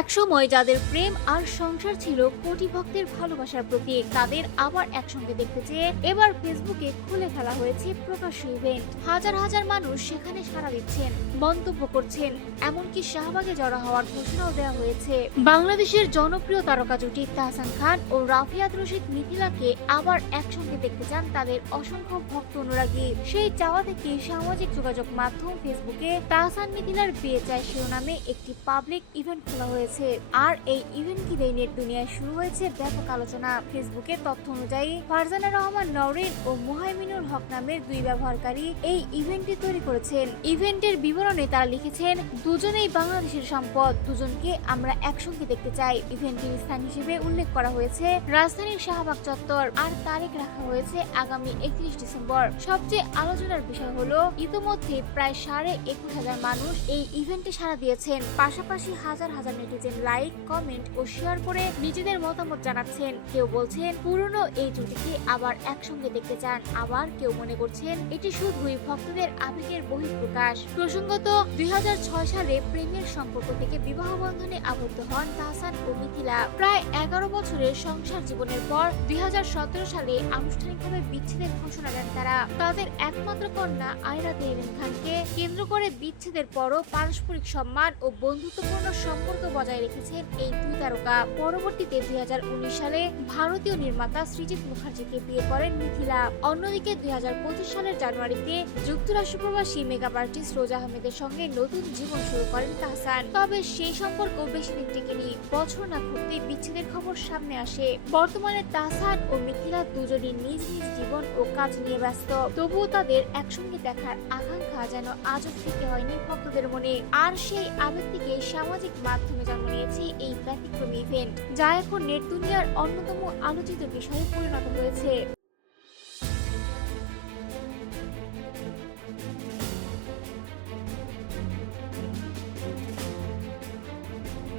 একসময় যাদের প্রেম আর সংসার ছিল কোটি ভক্তের ভালোবাসার প্রতীক, তাদের আবার একসঙ্গে দেখতে চেয়ে এবার ফেসবুকে খুলে ফেলা হয়েছে প্রকাশ্য ইভেন্ট। হাজার হাজার মানুষ সেখানে সাড়া দিচ্ছেন, মন্তব্য করছেন, এমনকি শাহবাগে জড়ো হওয়ার ঘোষণাও দেওয়া হয়েছে। বাংলাদেশের জনপ্রিয় তারকা জুটি তাহসান খান ও রাফিয়াত রশিদ মিথিলাকে আবার একসঙ্গে দেখতে চান তাদের অসংখ্য ভক্ত অনুরাগী। সেই চাওয়া থেকে সামাজিক যোগাযোগ মাধ্যম ফেসবুকে তাহসান মিথিলার বিয়ে চায় শিরোনামে একটি পাবলিক ইভেন্ট খোলা হয়েছে। আর এই ইভেন্ট ঘিরে নেট দুনিয়ায় শুরু হয়েছে ব্যাপক আলোচনা। ফেসবুকের তথ্য অনুযায়ী ফারজানা রহমান নওরিন ও মুহাইমিনুল হক নামের দুই ব্যবহারকারী এই ইভেন্টটি তৈরি করেছেন। ইভেন্টের বিবরণে তারা লিখেছেন, দুজনেই বাংলাদেশের সম্পদ, দুজনকে আমরা একসঙ্গে দেখতে চাই। ইভেন্টের স্থান হিসেবে উল্লেখ করা হয়েছে রাজধানীর শাহবাগ চত্বর, আর তারিখ রাখা হয়েছে আগামী 31 ডিসেম্বর। সবচেয়ে আলোচনার বিষয় হলো ইতোমধ্যে প্রায় 21,500 মানুষ এই ইভেন্টে সাড়া দিয়েছেন। পাশাপাশি হাজার হাজার নেটিজেন লাইক, কমেন্ট ও শেয়ার করে নিজেদের মতামত জানাচ্ছেন। কেউ বলছেন পুরনো এই জুটিকে আবার একসঙ্গে দেখতে চান, আবার কেউ মনে করছেন এটি শুধুই ভক্তদের আবেগের বহিঃপ্রকাশ। প্রসঙ্গত 2006 সালে প্রেমের সম্পর্ক থেকে বিবাহ বন্ধনে আবদ্ধ হন তাহসান ও মিথিলা। প্রায় 11 বছরের সংসার জীবনের পর 2017 সালে আনুষ্ঠানিকভাবে বিচ্ছেদের ঘোষণা দেন তারা। তাদের একমাত্র কন্যা আয়রা তেহরিন খানকে কেন্দ্র করে বিচ্ছেদের পরও পারস্পরিক সম্মান ও বন্ধুত্বপূর্ণ সম্পর্ক বজায় রেখেছেন এই দুই তারকা। পরবর্তীতে 2019 সালে ভারতীয় নির্মাতা সৃজিত মুখার্জিকে বিয়ে করেন মিথিলা। অন্যদিকে 2025 সালের জানুয়ারিতে যুক্তরাষ্ট্র প্রবাসী মেকআপ আর্টিস্ট রোজা আহমেদের সঙ্গে নতুন জীবন শুরু করেন তাহসান। তবে সেই সম্পর্ক বেশি দিন টেকেনি। বছর না ঘুরতে বিচ্ছেদের খবর সামনে আসে। বর্তমানে তাহসান ও মিথিলা দুজনই নিজ নিজ জীবন ও কাজ নিয়ে ব্যস্ত। তবুও তাদের একসঙ্গে দেখার আকাঙ্ক্ষা যেন আজও ফিকে হয়নি ভক্তদের মনে। আর সেই আবেগ থেকে সামাজিক মাধ্যমে জন্ম নিয়েছে এই ব্যতিক্রমী ইভেন্ট, যা এখন নেট দুনিয়ার অন্যতম আলোচিত বিষয়ে পরিণত হয়েছে।